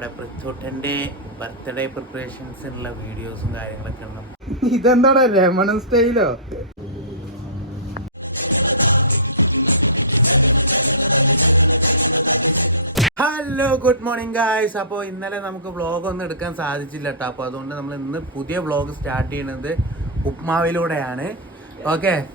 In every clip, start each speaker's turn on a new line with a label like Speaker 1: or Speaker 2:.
Speaker 1: നമ്മുടെ പൃഥ്വിട്ടന്റെ ബർത്ത്ഡേ പ്രിപ്പറേഷൻസിനുള്ള വീഡിയോസും കാര്യങ്ങളൊക്കെ
Speaker 2: ഇതെന്താടാ രമണൻ സ്റ്റൈലോ?
Speaker 1: ഹലോ ഗുഡ് മോർണിംഗ് ഗായ്സ് അപ്പോൾ ഇന്നലെ നമുക്ക് വ്ളോഗ് ഒന്നും എടുക്കാൻ സാധിച്ചില്ല കേട്ടോ അപ്പോൾ അതുകൊണ്ട് നമ്മൾ ഇന്ന് പുതിയ വ്ളോഗ് സ്റ്റാർട്ട് ചെയ്യുന്നത് ഉപ്മാവിലൂടെയാണ്. ഓക്കെ.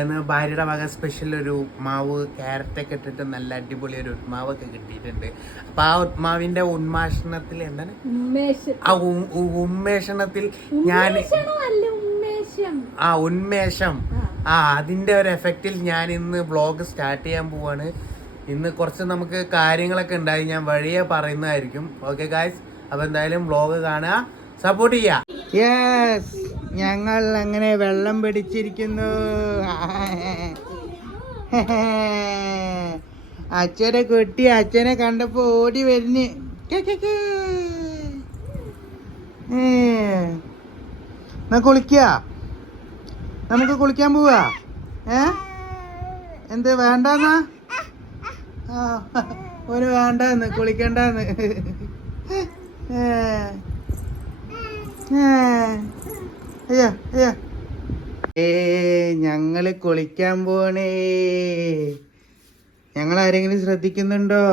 Speaker 1: ഇന്ന് ഭാര്യയുടെ വക സ്പെഷ്യൽ ഒരു മാവ് ക്യാരറ്റൊക്കെ ഇട്ടിട്ട് നല്ല അടിപൊളി ഒരു ഉപ്മാവൊക്കെ കിട്ടിയിട്ടുണ്ട്. അപ്പൊ ആ ഉത്മാവിന്റെ ഉന്മാഷണത്തിൽ എന്താണ്?
Speaker 3: ഉന്മേഷം.
Speaker 1: ആ ഉന്മേഷണത്തിൽ ഞാൻ
Speaker 3: ഉന്മേഷണോ അല്ല ഉന്മേഷം?
Speaker 1: ആ ഉന്മേഷം. ആ. അതിന്റെ ഒരു എഫക്റ്റിൽ ഞാൻ ഇന്ന് വ്ളോഗ് സ്റ്റാർട്ട് ചെയ്യാൻ പോവാണ്. ഇന്ന് കുറച്ച് നമുക്ക് കാര്യങ്ങളൊക്കെ ഉണ്ടായി. ഞാൻ വഴിയെ പറയുന്നതായിരിക്കും. ഓക്കെ ഗായ്സ് അപ്പൊ എന്തായാലും വ്ളോഗ് കാണുക. സപ്പോർട്ട് ചെയ്യാം.
Speaker 2: യെസ് ഞങ്ങൾ അങ്ങനെ വെള്ളം പിടിച്ചിരിക്കുന്നു. അച്ഛനെ കുട്ടി അച്ഛനെ കണ്ടപ്പോ ഓടി വരുന്നു. എന്നാ കുളിക്ക? നമുക്ക് കുളിക്കാൻ പോവാ. ഏ? എന്ത് വേണ്ടെന്നാ? ആ ഒരു വേണ്ടെന്ന് കുളിക്കണ്ടെന്ന്. ഏ. ഏ. അയ്യോ അയ്യോ. ഏ ഞങ്ങൾ കുളിക്കാൻ പോണേ. ഞങ്ങൾ ആരെങ്കിലും ശ്രദ്ധിക്കുന്നുണ്ടോ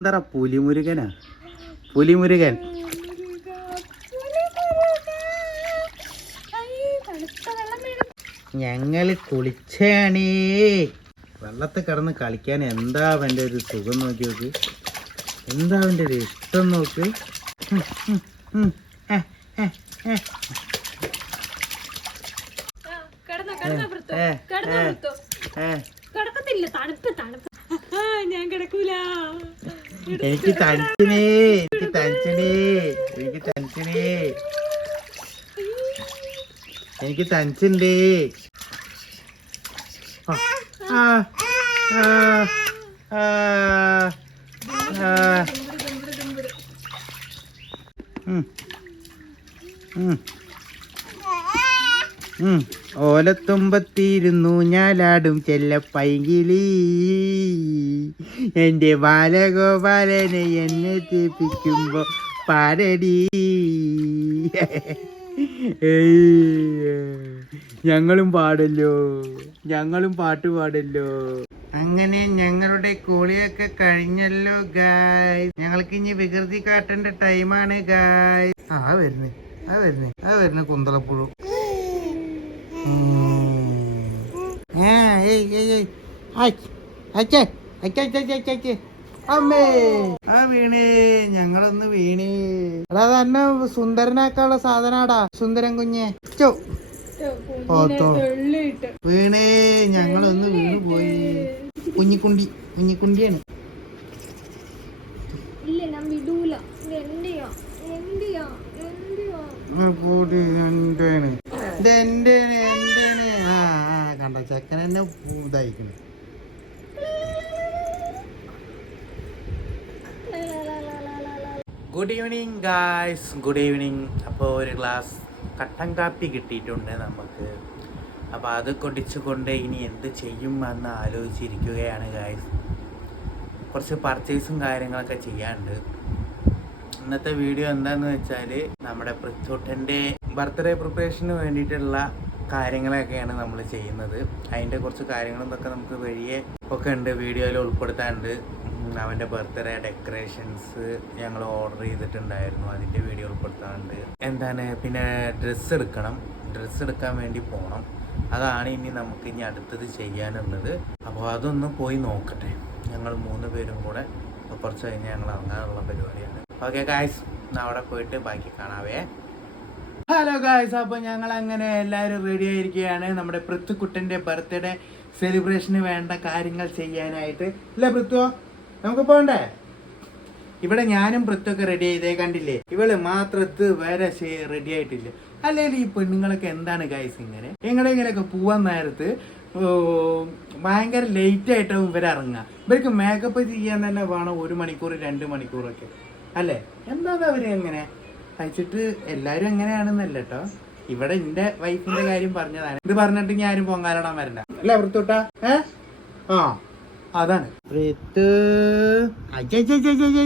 Speaker 2: എന്താ പുലിമുരുകനാ? പുലിമുരുകൻ. ഞങ്ങൾ കുളിച്ചാണേ. വെള്ളത്തിൽ കിടന്ന് കളിക്കാൻ എന്താ അവന്റെ ഒരു സുഖം നോക്കി നോക്ക്. എന്താ അവന്റെ ഒരു ഇഷ്ടം നോക്ക്. എനിക്ക് തനിച്ചിനേ എനിക്ക് തനിച്ചിനേ എനിക്ക് തനിച്ചിനേ. എനിക്ക് തനിച്ചണ്ടേ. ഓലത്തുമ്പത്തിരുന്നു ഞാലാടും ചെല്ല ചെല്ലപ്പൈകിളി എന്റെ ബാലഗോപാലനെ എന്നെ തേപ്പിക്കുമ്പോ പാരടി. ഞങ്ങളും പാടല്ലോ. ഞങ്ങളും പാട്ട് പാടല്ലോ. അങ്ങനെ ഞങ്ങളുടെ കോളിയൊക്കെ കഴിഞ്ഞല്ലോ ഗായ് ഞങ്ങൾക്ക് ഇനി വികൃതി കാട്ടേണ്ട ടൈമാണ് ഗായ് ആ വരുന്നേ. ആ വരുന്നേ. ആ വരുന്ന കുന്തളപ്പുഴു. അമ്മേ. ആ വീണേ ഞങ്ങളൊന്ന് വീണേ. എടാ തന്നെ സുന്ദരനാക്കാനുള്ള സാധനാടാ. സുന്ദരൻ കുഞ്ഞെ. ചോ. ഓത്തോ. വീണേ ഞങ്ങളൊന്ന് വീണു പോയി കുഞ്ഞിക്കുണ്ടി കുഞ്ഞിക്കുണ്ടിയാണ്.
Speaker 3: ഇല്ല ഞാൻ വിടൂല. ഇത് എന്റെയാ? എന്റെയാ? എന്റെയാ?
Speaker 2: ആ, പോടി, എന്റേണ്. ഇത് എന്റേണ്, എന്റേണ്. ആ, ആ, കണ്ട? ചെക്കൻ എന്നെ ഇതായിക്കണ്.
Speaker 1: Good evening guys good evening അപ്പോൾ ഒരു ഗ്ലാസ് കട്ടൻ കാപ്പി കിട്ടിയിട്ടുണ്ട് നമുക്ക്. അപ്പോൾ അത് കൊടിച്ചുകൊണ്ട് ഇനി എന്ത് ചെയ്യും എന്ന് ആലോചിച്ചിരിക്കുകയാണ് ഗായ്സ് കുറച്ച് പർച്ചേസും കാര്യങ്ങളൊക്കെ ചെയ്യാനുണ്ട്. ഇന്നത്തെ വീഡിയോ എന്താന്ന് വെച്ചാൽ നമ്മുടെ പൃഥ്വിട്ടന്റെ ബർത്ത്ഡേ പ്രിപ്പറേഷന് വേണ്ടിയിട്ടുള്ള കാര്യങ്ങളൊക്കെയാണ് നമ്മൾ ചെയ്യുന്നത്. അതിന്റെ കുറച്ച് കാര്യങ്ങളും ഇതൊക്കെ നമുക്ക് വഴിയെ ഒക്കെ ഉണ്ട് വീഡിയോയിൽ ഉൾപ്പെടുത്താനുണ്ട്. അവന്റെ ബർത്ത്ഡേ ഡെക്കറേഷൻസ് ഞങ്ങൾ ഓർഡർ ചെയ്തിട്ടുണ്ടായിരുന്നു. അതിന്റെ വീഡിയോ ഉൾപ്പെടുത്താറുണ്ട് എന്താണ്? പിന്നെ ഡ്രസ്സ് എടുക്കണം. ഡ്രസ്സ് എടുക്കാൻ വേണ്ടി പോകണം അതാണ് ഇനി നമുക്ക് ഇനി അടുത്തത് ചെയ്യാനുള്ളത്. അപ്പോൾ അതൊന്ന് പോയി നോക്കട്ടെ. ഞങ്ങൾ മൂന്ന് പേരും കൂടെ കുറച്ച് കഴിഞ്ഞ് ഞങ്ങൾ ഇറങ്ങാനുള്ള പരിപാടിയാണ്. ഓക്കെ ഗായ്സ് അവിടെ പോയിട്ട് ബാക്കി കാണാവേ. ഹലോ ഗായ്സ് അപ്പോൾ ഞങ്ങൾ അങ്ങനെ എല്ലാവരും റെഡി ആയിരിക്കുകയാണ്. നമ്മുടെ പൃഥ്വിക്കുട്ടന്റെ ബർത്ത്ഡേ സെലിബ്രേഷന് വേണ്ട കാര്യങ്ങൾ ചെയ്യാനായിട്ട്. അല്ലേ പൃഥ്വോ? നമുക്ക് പോണ്ടേ? ഇവിടെ ഞാനും പൃഥ്വൊക്കെ റെഡി ചെയ്തേ കണ്ടില്ലേ? ഇവൾ മാത്രത്ത് വേറെ റെഡി ആയിട്ടില്ല. അല്ലെങ്കിൽ ഈ പെണ്ണുങ്ങളൊക്കെ എന്താണ് ഗായ്സ് ഇങ്ങനെ? എങ്ങനെയെങ്കിലൊക്കെ പോവാൻ നേരത്ത് ഭയങ്കര ലേറ്റ് ആയിട്ടാവും ഇവർ ഇറങ്ങുക ഇവർക്ക് മേക്കപ്പ് ചെയ്യാൻ തന്നെ വേണം ഒരു മണിക്കൂർ രണ്ട് മണിക്കൂറൊക്കെ. അല്ലേ? എന്താണ് അവർ എങ്ങനെ അയച്ചിട്ട് എല്ലാരും എങ്ങനെയാണെന്നല്ല കേട്ടോ ഇവിടെ എന്റെ വൈഫിന്റെ കാര്യം പറഞ്ഞതാണ്. ഇത് പറഞ്ഞിട്ട് ഞാനും പൊങ്കാലിടാൻ വരണ്ട. അല്ലേ വൃത്തോട്ടാ? ഏ? ആ. അതാണ്.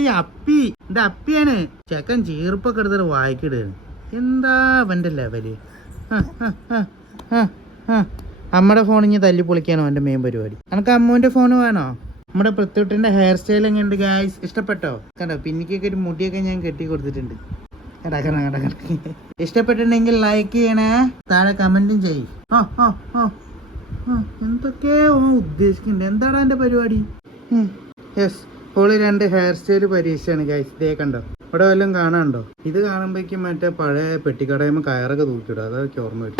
Speaker 4: അപ്പി. ഇത് അപ്പിയാണ്. ചെക്കൻ ചീർപ്പൊക്കെ എടുത്തിട്ട് വായിക്കിടുകയാണ് എന്താ അവന്റെ ലെവൽ. അമ്മയുടെ ഫോൺ ഇനി തല്ലി പൊളിക്കാനോ എന്റെ മെയിൻ പരിപാടി. എനക്ക് അമ്മുവിന്റെ ഫോൺ വേണോ? നമ്മുടെ പൃഥ്വിട്ടിന്റെ ഹെയർ സ്റ്റൈൽ എങ്ങനെയുണ്ട് ഗായ്സ് ഇഷ്ടപ്പെട്ടോ? കണ്ടോ പിന്നിക്കൊക്കെ ഒരു മുടിയൊക്കെ ഞാൻ കെട്ടി കൊടുത്തിട്ടുണ്ട് കണ്ടോ, കണ്ടോ. ഇഷ്ടപ്പെട്ടിട്ടുണ്ടെങ്കിൽ ലൈക്ക് ചെയ്യണേ. താഴെ കമന്റും ചെയ്യ്. ഓ ഓ ആ, എന്തൊക്കെയോ ഉദ്ദേശിക്കുന്നുണ്ട് എന്താണ് എന്റെ പരിപാടി? യെസ് ഓൾ രണ്ട് ഹെയർ സ്റ്റൈൽ പരീക്ഷയാണ് ഗൈസ് ഇതേ കണ്ടോ? ഇവിടെ വല്ലതും കാണാണ്ടോ ഇത് കാണുമ്പോഴേക്കും മറ്റേ പഴയ പെട്ടിക്കടയുമ്പോ കയറൊക്കെ തൂക്കിടും അതൊക്കെ ഓർമ്മ വരും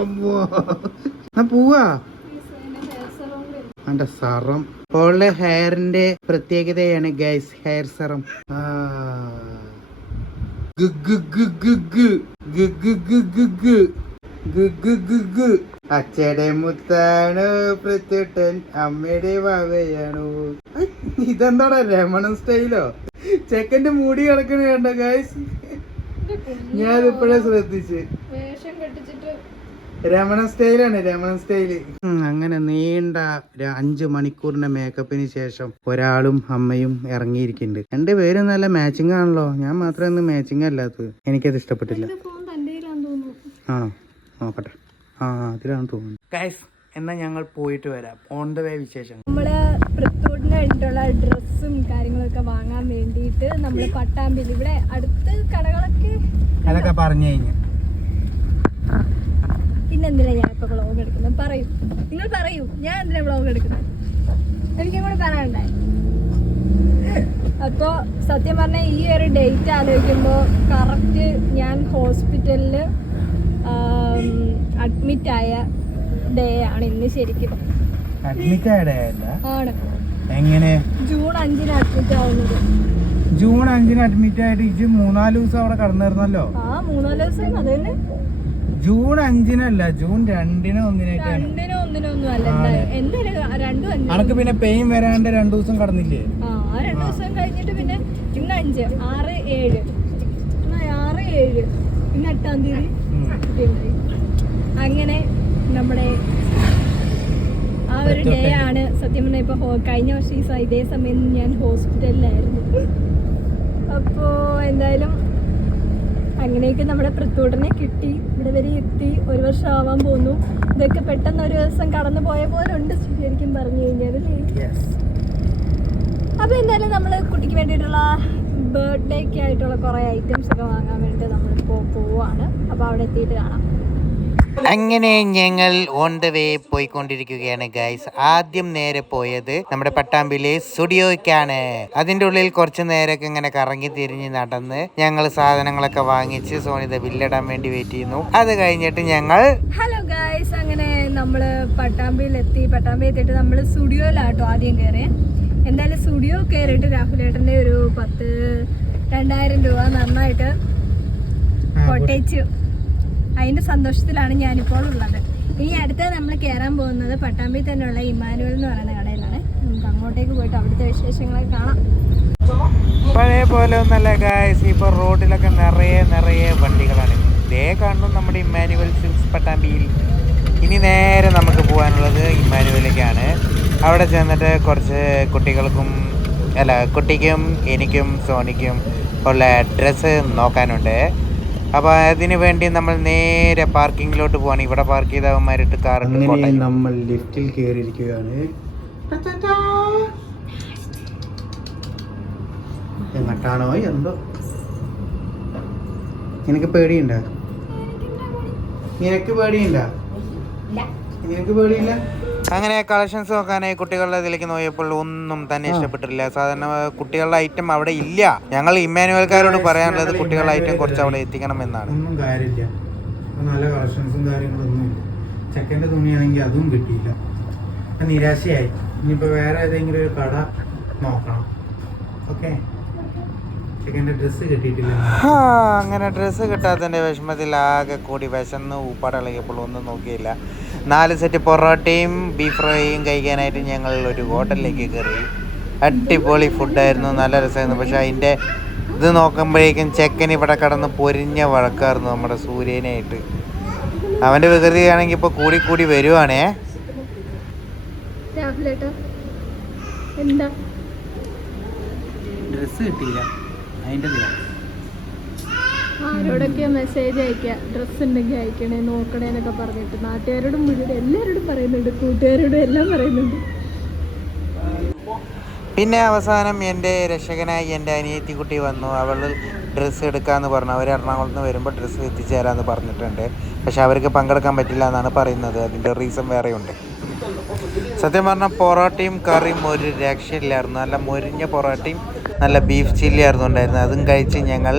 Speaker 4: അമ്മോ. എന്നാ പോവാ? എന്റെ സറം. ഓളുടെ ഹെയറിന്റെ പ്രത്യേകതയാണ് ഗൈസ് ഹെയർ സറം ആ. ഗു ഗു ഗു ഗു. ഗു. ഗു ഗു ഗു. ഗു മുത്താണ് പ്രത്യുട്ടൻ അമ്മയുടെ വാവയാണു ഇതെന്താടാ രമണൻ സ്റ്റൈലോ? ചെക്കന്റെ മൂടി കിടക്കണ കണ്ട ഗൈസ് ഞാൻ ഇപ്പോഴേ ശ്രദ്ധിച്ച്.
Speaker 2: വേഷം കെട്ടിച്ചിട്ട്.
Speaker 4: രമണ സ്റ്റൈലാണ് രമണ സ്റ്റൈൽ. അങ്ങനെ നീണ്ട ഒരു അഞ്ച് മണിക്കൂറിന്റെ മേക്കപ്പിന് ശേഷം ഒരാളും അമ്മയും ഇറങ്ങിയിരിക്കുന്നുണ്ട്. എന്റെ പേര് നല്ല മാച്ചിങ് ആണല്ലോ. ഞാൻ മാത്രമേ ഇന്ന് മാച്ചിങ് അല്ലാത്തത്. എനിക്കത് ഇഷ്ടപ്പെട്ടില്ല. ആണോ? നോക്കട്ടെ. ആ അതിലാണ് തോന്നുന്നത്.
Speaker 1: ഗൈസ് എന്നാ ഞങ്ങൾ പോയിട്ട് വരാം. ഓൺ ദ വേ വിശേഷം
Speaker 2: നമ്മൾ വേണ്ടിയിട്ടുള്ള ഡ്രസ്സും കാര്യങ്ങളൊക്കെ വാങ്ങാൻ വേണ്ടിയിട്ട് നമ്മൾ പട്ടാമ്പിൽ ഇവിടെ അടുത്ത് കടകളൊക്കെ
Speaker 4: അതൊക്കെ പറഞ്ഞു കഴിഞ്ഞു.
Speaker 2: പിന്നെന്തിനാ ഞാൻ ഇപ്പൊ വ്ളോഗ് എടുക്കുന്നത്? പറയൂ. നിങ്ങൾ പറയൂ. ഞാൻ എന്തിനാ വ്ളോഗ് എടുക്കുന്നത്? എനിക്കും കൂടെ പറയാനുണ്ടായി അപ്പോൾ സത്യം പറഞ്ഞാൽ ഈ ഒരു ഡേറ്റ് ആലോചിക്കുമ്പോൾ കറക്റ്റ് ഞാൻ ഹോസ്പിറ്റലിൽ അഡ്മിറ്റ് ആയ ഡേ ആണ് ഇന്ന് ശരിക്കും.
Speaker 4: അഡ്മിറ്റ് അല്ല?
Speaker 2: ആണ്.
Speaker 4: എങ്ങനെ?
Speaker 2: ജൂൺ അഞ്ചിന് അഡ്മിറ്റ് ആവുന്നത്.
Speaker 4: ജൂൺ അഞ്ചിന് അഡ്മിറ്റ് ആയിട്ട് ഇജ് മൂന്നാൽ ദിവസം അവിടെ കടന്നിരുന്നല്ലോ
Speaker 2: ആ മൂന്നാൽ ദിവസം അത് തന്നെ
Speaker 4: ജൂൺ അഞ്ചിനല്ല ജൂൺ രണ്ടിന് ഒന്നിനായിട്ടാണ്. അനക്ക് പിന്നെ പെയിൻ വരാണ്ട് രണ്ടു ദിവസം കടന്നില്ലേ?
Speaker 2: ആ രണ്ട് ദിവസം കഴിഞ്ഞിട്ട് പിന്നെ ഇന്ന് അഞ്ച് ആറ് ഏഴ്. ആറ് ഏഴ്. ഇന്ന് എട്ടാം തീയതി കുട്ടിയുണ്ടായി. അങ്ങനെ നമ്മുടെ ആ ഒരു ഡേ ആണ് സത്യം പറഞ്ഞാൽ ഇപ്പൊ കഴിഞ്ഞ വർഷം ഈ ഇതേ സമയം ഞാൻ ഹോസ്പിറ്റലിലായിരുന്നു. അപ്പോ എന്തായാലും അങ്ങനെയൊക്കെ നമ്മുടെ പൃത്തൂടനെ കിട്ടി. ഇവിടെ വരെ എത്തി. ഒരു വർഷം ആവാൻ പോന്നു. ഇതൊക്കെ പെട്ടെന്ന് ഒരു ദിവസം കടന്നു പോയ പോലെ ഉണ്ട് ശരിക്കും പറഞ്ഞു കഴിഞ്ഞാൽ അപ്പൊ എന്തായാലും നമ്മൾ കുട്ടിക്ക് വേണ്ടിയിട്ടുള്ള ബർത്ത്ഡേക്ക് ആയിട്ടുള്ള കുറേ ഐറ്റംസ് ഒക്കെ വാങ്ങാൻ വേണ്ടി നമ്മളിപ്പോൾ പോവാണ്. അപ്പോൾ അവിടെ എത്തിയിട്ട് കാണാം.
Speaker 4: അങ്ങനെ ഞങ്ങൾ ഓൺ ദ വേ പോയിക്കൊണ്ടിരിക്കുകയാണ് ഗൈസ് ആദ്യം നേരെ പോയത് നമ്മുടെ പട്ടാമ്പിലെ സ്റ്റുഡിയോയ്ക്കാണ് അതിന്റെ ഉള്ളിൽ കുറച്ച് നേരമൊക്കെ ഇങ്ങനെ കറങ്ങി തിരിഞ്ഞ് നടന്ന് ഞങ്ങൾ സാധനങ്ങളൊക്കെ വാങ്ങിച്ച് സോണിത ബില്ലിടാൻ വേണ്ടി വെയിറ്റ് ചെയ്യുന്നു. അത് കഴിഞ്ഞിട്ട് ഞങ്ങൾ
Speaker 2: ഹലോ ഗൈസ് അങ്ങനെ നമ്മൾ പട്ടാമ്പിയിൽ എത്തി. പട്ടാമ്പിയിൽ എത്തിയിട്ട് നമ്മൾ സ്റ്റുഡിയോയിലാട്ടോ ആദ്യം കയറിയ എന്തായാലും സ്റ്റുഡിയോ കയറിയിട്ട് രാഹുലേട്ടന്റെ ഒരു പത്ത് രണ്ടായിരം രൂപ നന്നായിട്ട് കൊട്ടേച്ചു അതിന്റെ സന്തോഷത്തിലാണ് ഞാനിപ്പോൾ ഉള്ളത്. ഇനി അടുത്ത നമ്മൾ കയറാൻ പോകുന്നത് പട്ടാമ്പി തന്നെയുള്ള ഇമാനുവൽ എന്ന് പറയുന്ന കടയിലാണ്. നമുക്ക് അങ്ങോട്ടേക്ക് പോയിട്ട് അവിടുത്തെ വിശേഷങ്ങളൊക്കെ കാണാം.
Speaker 4: പഴയ പോലെ ഒന്നല്ല ഗായ്സ് ഇപ്പൊ റോഡിലൊക്കെ നിറയെ നിറയെ വണ്ടികളാണ്. ഇതേ കാണുന്നു നമ്മുടെ ഇമ്മാനുവൽ സിൽക്സ് പട്ടാമ്പിയിൽ. ഇനി നേരെ നമുക്ക് പോകാനുള്ളത് ഇമ്മാനുവലിലേക്കാണ്. അവിടെ ചെന്നിട്ട് കുറച്ച് കുട്ടികൾക്കും അല്ല കുട്ടിക്കും എനിക്കും സോനിക്കും ഉള്ള ഡ്രസ്സ് നോക്കാനുണ്ട്. അപ്പോൾ അതിന് വേണ്ടി നമ്മൾ നേരെ പാർക്കിങ്ങിലോട്ട് പോവാണ്. ഇവിടെ പാർക്ക് ചെയ്തവന്മാരിട്ട് കാർ
Speaker 1: നമ്മൾ ലിഫ്റ്റിൽ കയറിയിരിക്കുകയാണ്
Speaker 4: എങ്ങോട്ടാണോ എന്തോ. നിനക്ക് പേടിയുണ്ടോ? നിനക്ക് പേടിയുണ്ടോ നിനക്ക് പേടിയില്ല? അങ്ങനെ കളക്ഷൻസ് നോക്കാനായി കുട്ടികളുടെ ഇതിലേക്ക് നോക്കിയപ്പോൾ ഒന്നും തന്നെ ഇഷ്ടപ്പെട്ടില്ല സാധാരണ കുട്ടികളുടെ ഐറ്റം അവിടെ ഇല്ല. ഞങ്ങൾ ഇമ്മാനുവൽക്കാരോട് പറയാനുള്ളത് കുട്ടികളുടെ ഐറ്റം കുറച്ച് അവിടെ എത്തിക്കണം എന്നാണ്.
Speaker 1: ഒന്നും കാര്യമില്ല. നല്ല കളക്ഷൻസും കാര്യങ്ങളൊന്നും ഇല്ല. ചെക്കന്റെ തുണിയാണെങ്കിൽ അതും കിട്ടിയില്ല. നിരാശയായി. ഇനിയിപ്പോൾ വേറെ ഏതെങ്കിലും ഒരു കട നോക്കണം. ഓക്കെ ചെക്കന്റെ ഡ്രസ്സ് കിട്ടിയിട്ടില്ല
Speaker 4: ആ, അങ്ങനെ ഡ്രസ്സ് കിട്ടാത്തതിന്റെ വിഷമത്തിൽ ആകെ കൂടി വിശന്ന് ഊപ്പാടിളകിയപ്പോൾ ഒന്നും നോക്കിയില്ല. നാല് സെറ്റ് പൊറോട്ടയും ബീഫ് ഫ്രൈയും കഴിക്കാനായിട്ട് ഞങ്ങൾ ഒരു ഹോട്ടലിലേക്ക് കയറി. അടിപൊളി ഫുഡായിരുന്നു നല്ല രസമായിരുന്നു. പക്ഷേ അതിന്റെ ഇത് നോക്കുമ്പോഴേക്കും ചെക്കൻ ഇവിടെ കടന്ന് പൊരിഞ്ഞ വഴക്കായിരുന്നു നമ്മുടെ സൂര്യനായിട്ട്. അവന്റെ വികൃതിയാണെങ്കിൽ ഇപ്പോൾ കൂടി കൂടി വരുവാണേ.
Speaker 1: ഡ്രസ്സ് കിട്ടിയില്ല. അതിന്റെ ഇതിലാ
Speaker 2: ആരോടൊക്കെ മെസ്സേജ് അയക്കുക ഡ്രസ്സ് ഉണ്ടെങ്കിൽ അയക്കണേ നോക്കണേ എന്നൊക്കെ പറഞ്ഞിട്ട്. നാട്ടുകാരോടും വീടും എല്ലാവരോടും പറയുന്നുണ്ട്. കൂട്ടുകാരോടും എല്ലാം പറയുന്നുണ്ട്.
Speaker 4: പിന്നെ അവസാനം എന്റെ രക്ഷകനായി എന്റെ അനിയത്തിക്കുട്ടി വന്നു. അവൾ ഡ്രസ്സ് എടുക്കാമെന്ന് പറഞ്ഞു. അവർ എറണാകുളത്ത് നിന്ന് വരുമ്പോൾ ഡ്രസ്സ് എത്തിച്ചു തരാമെന്ന് പറഞ്ഞിട്ടുണ്ട്. പക്ഷെ അവർക്ക് പങ്കെടുക്കാൻ പറ്റില്ല എന്നാണ് പറയുന്നത്. അതിന്റെ റീസൺ വേറെയുണ്ട്. സത്യം പറഞ്ഞാൽ പൊറോട്ടയും കറിയും ഒരു രക്ഷയില്ലായിരുന്നു. നല്ല മൊരിഞ്ഞ പൊറോട്ടയും നല്ല ബീഫ് ചില്ലി ആയിരുന്നു ഉണ്ടായിരുന്നത്. അതും കഴിച്ച് ഞങ്ങൾ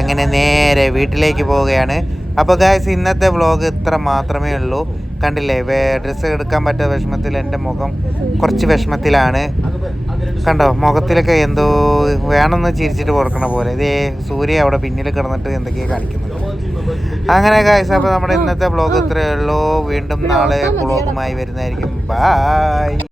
Speaker 4: അങ്ങനെ നേരെ വീട്ടിലേക്ക് പോവുകയാണ്. അപ്പോൾ ഗായ്സ് ഇന്നത്തെ വ്ളോഗ് ഇത്ര മാത്രമേ ഉള്ളൂ. കണ്ടില്ലേ ഡ്രസ്സ് എടുക്കാൻ പറ്റാത്ത വിഷമത്തിൽ എന്റെ മുഖം കുറച്ച് വിഷമത്തിലാണ്. കണ്ടോ മുഖത്തിലൊക്കെ എന്തോ വേണമെന്ന് ചിരിച്ചിട്ട് കൊടുക്കണ പോലെ. ഇതേ സൂര്യ അവിടെ പിന്നിൽ കിടന്നിട്ട് എന്തൊക്കെയോ കാണിക്കുന്നുണ്ട് അങ്ങനെ ഗായ്സ് അപ്പോൾ നമ്മുടെ ഇന്നത്തെ വ്ളോഗ് ഇത്രയേ ഉള്ളൂ. വീണ്ടും നാളെ വ്ളോഗുമായി വരുന്നതായിരിക്കും. ബായ്